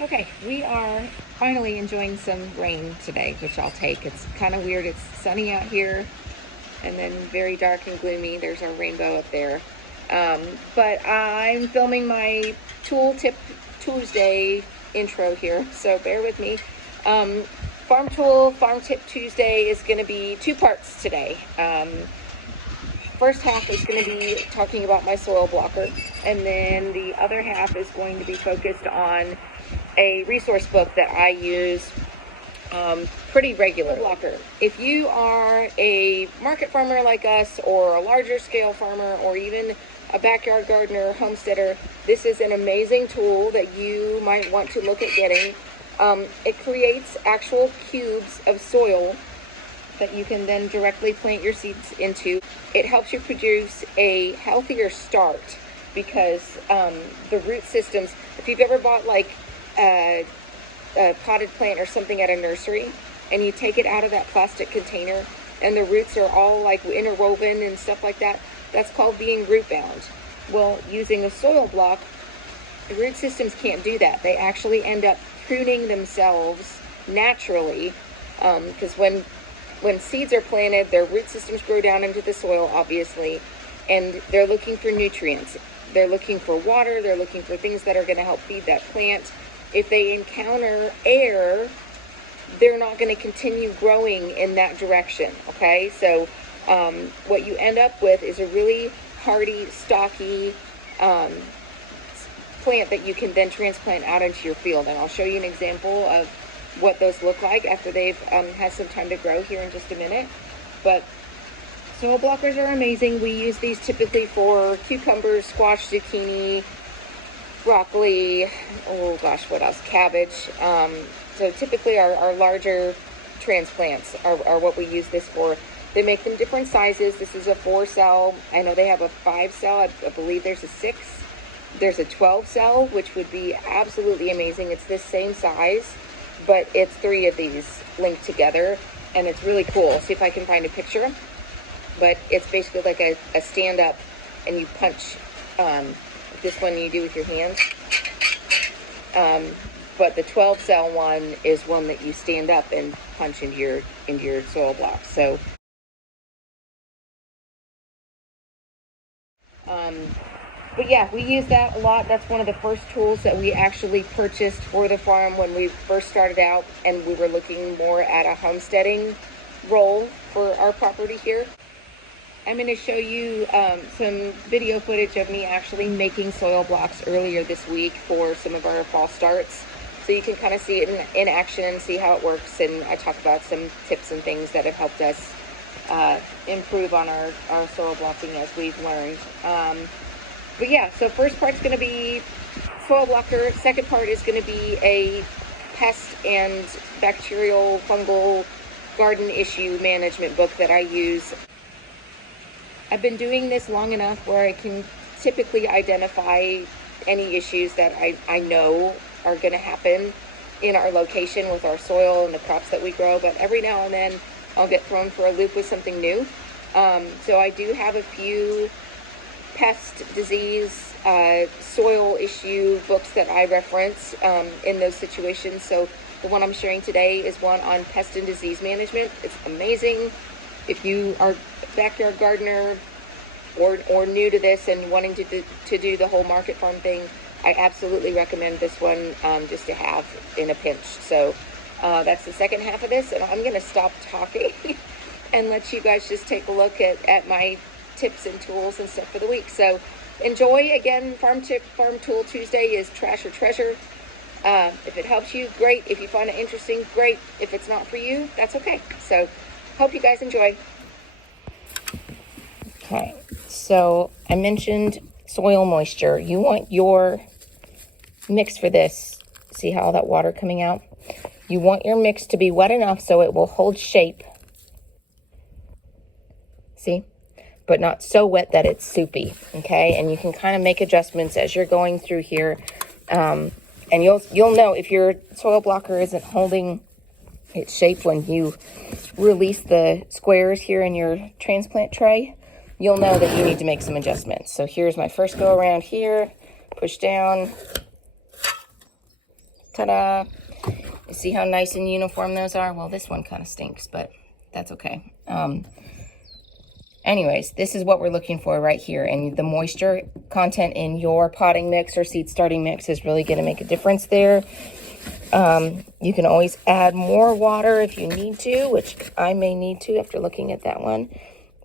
Okay, we are finally enjoying some rain today, which I'll take. It's kind of weird. It's sunny out here and then very dark and gloomy. There's our rainbow up there. But I'm filming my Tool Tip Tuesday intro here, so bear with me. Farm Tip Tuesday is going to be two parts today. First half is going to be talking about my soil blocker, and then the other half is going to be focused on a resource book that I use pretty regularly. Blocker. If you are a market farmer like us, or a larger scale farmer, or even a backyard gardener, homesteader, this is an amazing tool that you might want to look at getting. It creates actual cubes of soil that you can then directly plant your seeds into. It helps you produce a healthier start because the root systems, if you've ever bought like a potted plant or something at a nursery and you take it out of that plastic container and the roots are all like interwoven and stuff like that, that's called being root bound. Well, using a soil block, the root systems can't do that. They actually end up pruning themselves naturally because when seeds are planted, their root systems grow down into the soil, obviously, and they're looking for nutrients. They're looking for water. They're looking for things that are going to help feed that plant. If they encounter air, they're not going to continue growing in that direction, okay? So what you end up with is a really hardy, stocky plant that you can then transplant out into your field. And I'll show you an example of what those look like after they've had some time to grow here in just a minute. But soil blockers are amazing. We use these typically for cucumbers, squash, zucchini, broccoli, oh gosh, what else? Cabbage. So typically our larger transplants are what we use this for. They make them different sizes. This is a 4-cell. I know they have a 5-cell. I believe there's a 6. There's a 12-cell, which would be absolutely amazing. It's this same size, but it's 3 of these linked together, and it's really cool. See if I can find a picture. But it's basically like a stand-up, and you punch. This one you do with your hands. But the 12-cell one is one that you stand up and punch into your soil block. So, but yeah, we use that a lot. That's one of the first tools that we actually purchased for the farm when we first started out, and we were looking more at a homesteading role for our property here. I'm going to show you some video footage of me actually making soil blocks earlier this week for some of our fall starts. So you can kind of see it in action and see how it works. And I talk about some tips and things that have helped us improve on our soil blocking as we've learned. But yeah, so first part's going to be soil blocker. Second part is going to be a pest and bacterial fungal garden issue management book that I use. I've been doing this long enough where I can typically identify any issues that I know are going to happen in our location with our soil and the crops that we grow, but every now and then I'll get thrown for a loop with something new. So I do have a few pest, disease, soil issue books that I reference in those situations. So the one I'm sharing today is one on pest and disease management. It's amazing. If you are a backyard gardener or new to this and wanting to do the whole market farm thing, I absolutely recommend this one just to have in a pinch. So that's the second half of this, and I'm going to stop talking and let you guys just take a look at my tips and tools and stuff for the week. So enjoy. Again, Farm Tool Tuesday is trash or treasure. If it helps you, great. If you find it interesting, great. If it's not for you, that's okay. So hope you guys enjoy. Okay, so I mentioned soil moisture. You want your mix for this. See how all that water coming out? You want your mix to be wet enough so it will hold shape. See? But not so wet that it's soupy, okay? And you can kind of make adjustments as you're going through here. And you'll know if your soil blocker isn't holding its shape when you release the squares here in your transplant tray. You'll know that you need to make some adjustments. So here's my first go around here. Push down. Ta-da! You see how nice and uniform those are? Well, this one kind of stinks, but that's okay. Anyways, this is what we're looking for right here. And the moisture content in your potting mix or seed starting mix is really going to make a difference there. You can always add more water if you need to, which I may need to after looking at that one.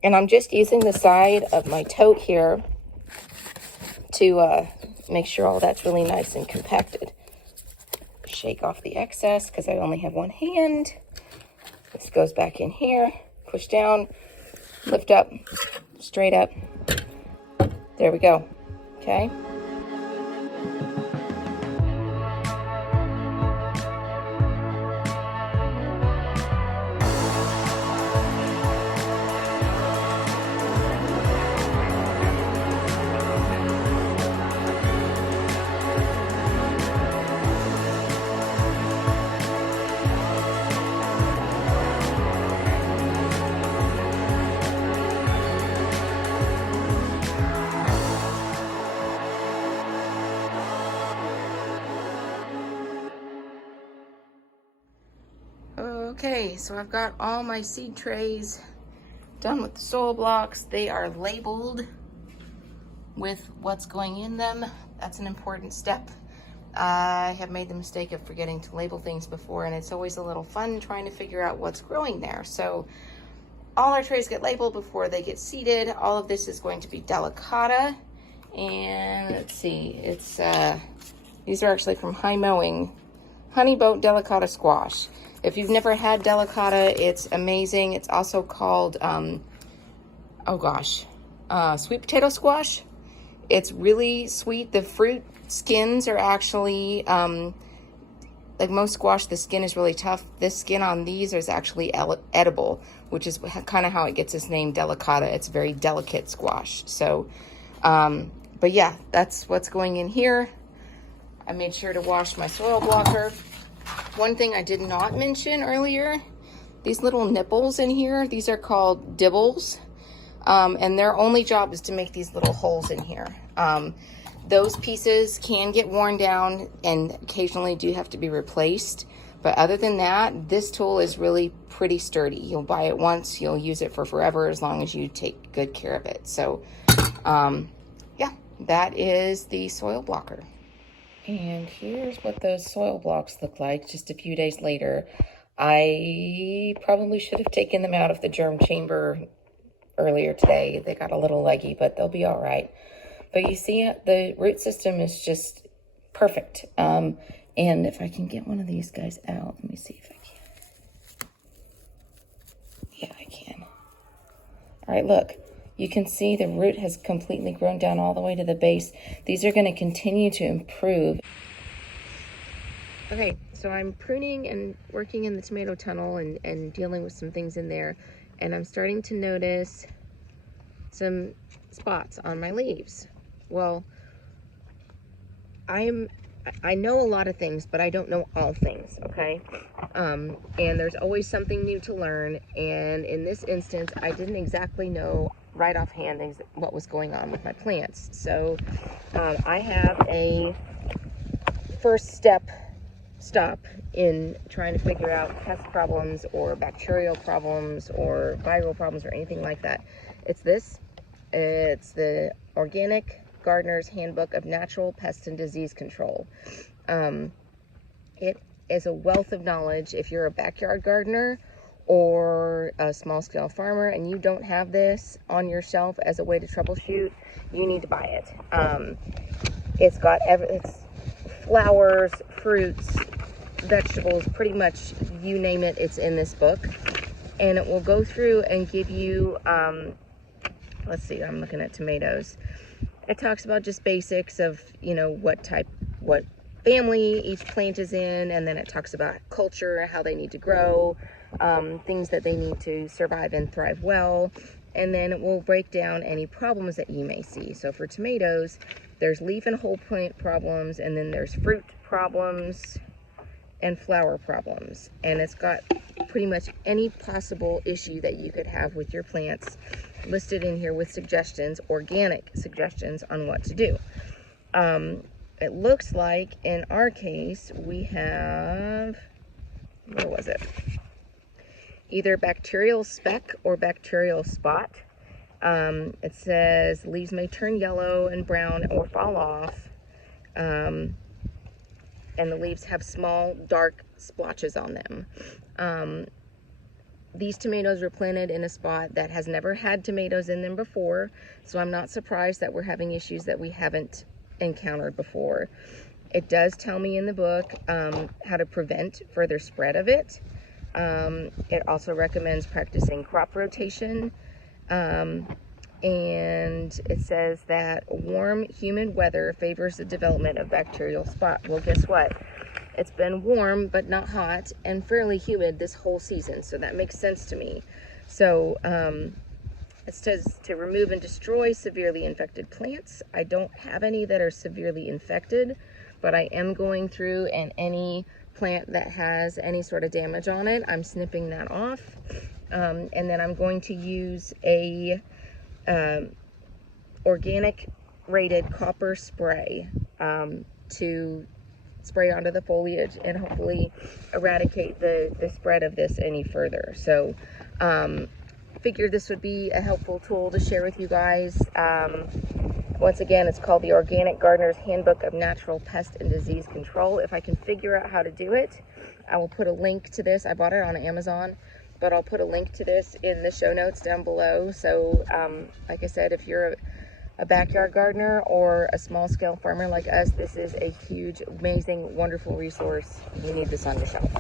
And I'm just using the side of my tote here to make sure all that's really nice and compacted. Shake off the excess because I only have one hand. This goes back in here, push down, lift up, straight up. There we go. Okay. Okay, so I've got all my seed trays done with the soil blocks. They are labeled with what's going in them. That's an important step. I have made the mistake of forgetting to label things before, and it's always a little fun trying to figure out what's growing there. So all our trays get labeled before they get seeded. All of this is going to be delicata. And let's see, it's these are actually from High Mowing, Honey Boat Delicata Squash. If you've never had delicata, it's amazing. It's also called, sweet potato squash. It's really sweet. The fruit skins are actually, like most squash, the skin is really tough. This skin on these is actually edible, which is kind of how it gets its name, delicata. It's very delicate squash. So, but yeah, that's what's going in here. I made sure to wash my soil blocker. One thing I did not mention earlier, these little nipples in here, these are called dibbles. And their only job is to make these little holes in here. Those pieces can get worn down and occasionally do have to be replaced. But other than that, this tool is really pretty sturdy. You'll buy it once, you'll use it for forever as long as you take good care of it. So, yeah, that is the soil blocker. And here's what those soil blocks look like just a few days later. I probably should have taken them out of the germ chamber earlier today. They got a little leggy, but they'll be all right. But you see, the root system is just perfect. And if I can get one of these guys out, let me see if I can. Yeah, I can. All right, look. You can see the root has completely grown down all the way to the base. These are going to continue to improve. Okay, so I'm pruning and working in the tomato tunnel and dealing with some things in there. And I'm starting to notice some spots on my leaves. Well, I know a lot of things, but I don't know all things, okay? And there's always something new to learn. And in this instance, I didn't exactly know right offhand what was going on with my plants. So I have a first stop in trying to figure out pest problems or bacterial problems or viral problems or anything like that. It's the Organic Gardener's Handbook of Natural Pest and Disease Control. It is a wealth of knowledge. If you're a backyard gardener or a small-scale farmer and you don't have this on your shelf as a way to troubleshoot, you need to buy it. It's got it's flowers, fruits, vegetables, pretty much you name it, it's in this book. And it will go through and give you, let's see, I'm looking at tomatoes. It talks about just basics of, what family each plant is in, and then it talks about culture, how they need to grow, things that they need to survive and thrive well, and then it will break down any problems that you may see. So for tomatoes, there's leaf and whole plant problems, and then there's fruit problems and flower problems, and it's got pretty much any possible issue that you could have with your plants listed in here with suggestions, organic suggestions on what to do. it looks like in our case we have, where was it? Either bacterial speck or bacterial spot. It says leaves may turn yellow and brown or fall off. And the leaves have small dark splotches on them. These tomatoes were planted in a spot that has never had tomatoes in them before, so I'm not surprised that we're having issues that we haven't encountered before. It does tell me in the book how to prevent further spread of it. It also recommends practicing crop rotation. And it says that warm, humid weather favors the development of bacterial spot. Well, guess what? It's been warm, but not hot, and fairly humid this whole season, so that makes sense to me. So, it says to remove and destroy severely infected plants. I don't have any that are severely infected, but I am going through, and any plant that has any sort of damage on it, I'm snipping that off. And then I'm going to use a organic rated copper spray to spray onto the foliage and hopefully eradicate the spread of this any further. So figured this would be a helpful tool to share with you guys. Once again, it's called the Organic Gardener's Handbook of Natural Pest and Disease Control. If I can figure out how to do it, I will put a link to this. I bought it on Amazon, but I'll put a link to this in the show notes down below. So like I said, if you're a backyard gardener or a small-scale farmer like us, this is a huge, amazing, wonderful resource. You need this on your shelf.